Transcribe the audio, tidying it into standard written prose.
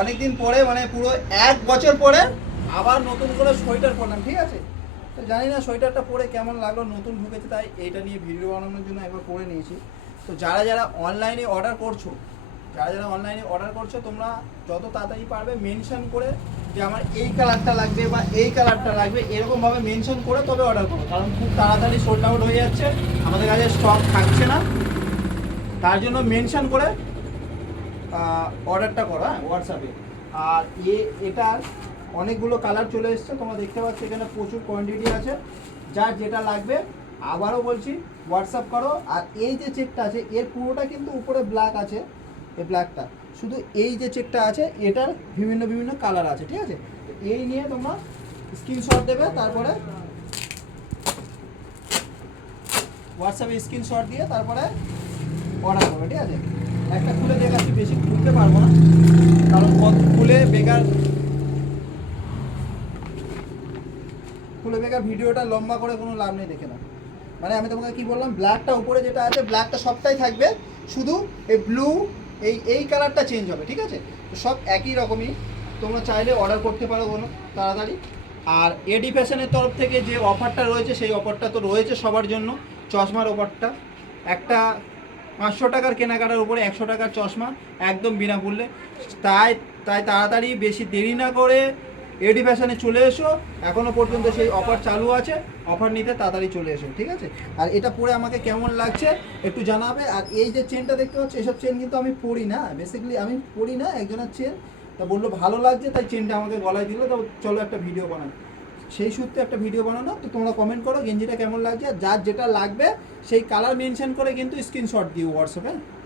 অনেকদিন পরে মানে পুরো 1 বছর পরে আবার নতুন করে সোয়েটার পরলাম, ঠিক আছে। তো জানি না সোয়েটারটা পরে কেমন লাগলো, নতুন ঢুকেছে তাই এইটা নিয়ে ভিডিও বানানোর জন্য একবার পরে নিয়েছি। তো যারা যারা অনলাইনে অর্ডার করছো তোমরা যত তাড়াতাড়ি পারবে মেনশন করে যে আমার এই কালারটা লাগবে বা এই কালারটা লাগবে, এরকমভাবে মেনশন করে তবে অর্ডার করো, কারণ খুব তাড়াতাড়ি সোল্ড আউট হয়ে যাচ্ছে, আমাদের কাছে স্টক থাকছে না। তার জন্য মেনশন করে অর্ডারটা করো, হ্যাঁ, হোয়াটসঅ্যাপে। আর এটার অনেকগুলো কালার চলে এসছে, তোমরা দেখতে পাচ্ছ এখানে প্রচুর কোয়ান্টিটি আছে। যার যেটা লাগবে আবারও বলছি হোয়াটসঅ্যাপ করো। আর এই যে চেকটা আছে এর পুরোটা কিন্তু উপরে ব্ল্যাক আছে, এই ব্ল্যাকটা শুধু এই যে চেকটা আছে এটার বিভিন্ন বিভিন্ন কালার আছে, ঠিক আছে। এই নিয়ে তোমরা স্ক্রিনশট দেবে, তারপরে হোয়াটসঅ্যাপে স্ক্রিনশট দিয়ে তারপরে অর্ডার করবে, ঠিক আছে। একটা খুলে দেখাচ্ছি, বেশি খুলতে পারবো না কারণ খুলে বেকার ভিডিওটা লম্বা করে কোনো লাভ নেই, দেখে না। মানে আমি তোমাকে কি বললাম, ব্ল্যাকটা উপরে যেটা আছে ব্ল্যাকটা সবটাই থাকবে, শুধু এই ব্লু এই কালারটা চেঞ্জ হবে, ঠিক আছে। তো সব একই রকমই, তোমরা চাইলে অর্ডার করতে পারো কোনো তাড়াতাড়ি। আর এডি ফ্যাশনের তরফ থেকে যে অফারটা রয়েছে সেই অফারটা তো রয়েছে সবার জন্য, চশমার অফারটা। একটা 500 টাকার কেনাকাটার উপরে 100 টাকার চশমা একদম বিনামূল্যে। তাই তাই তাড়াতাড়ি বেশি দেরি না করে এডি ফ্যাশনে চলে এসো, এখনও পর্যন্ত সেই অফার চালু আছে, অফার নিতে তাড়াতাড়ি চলে এসো, ঠিক আছে। আর এটা পরে আমাকে কেমন লাগছে একটু জানাবে। আর এই যে চেনটা দেখতে পাচ্ছ, এসব চেন কিন্তু আমি পরি না, বেসিক্যালি আমি পরি না, একজনের চেন, তা বললো ভালো লাগছে তাই চেনটা আমাকে গলায় দিল, তো চলো একটা ভিডিও বানাই। সেই সূত্রে একটা ভিডিও বানানো। তো তোমরা কমেন্ট করো গেঞ্জিটা কেমন লাগছে, আর যার যেটা লাগবে সেই কালার মেনশন করে কিন্তু স্ক্রিনশট দিও হোয়াটসঅ্যাপে।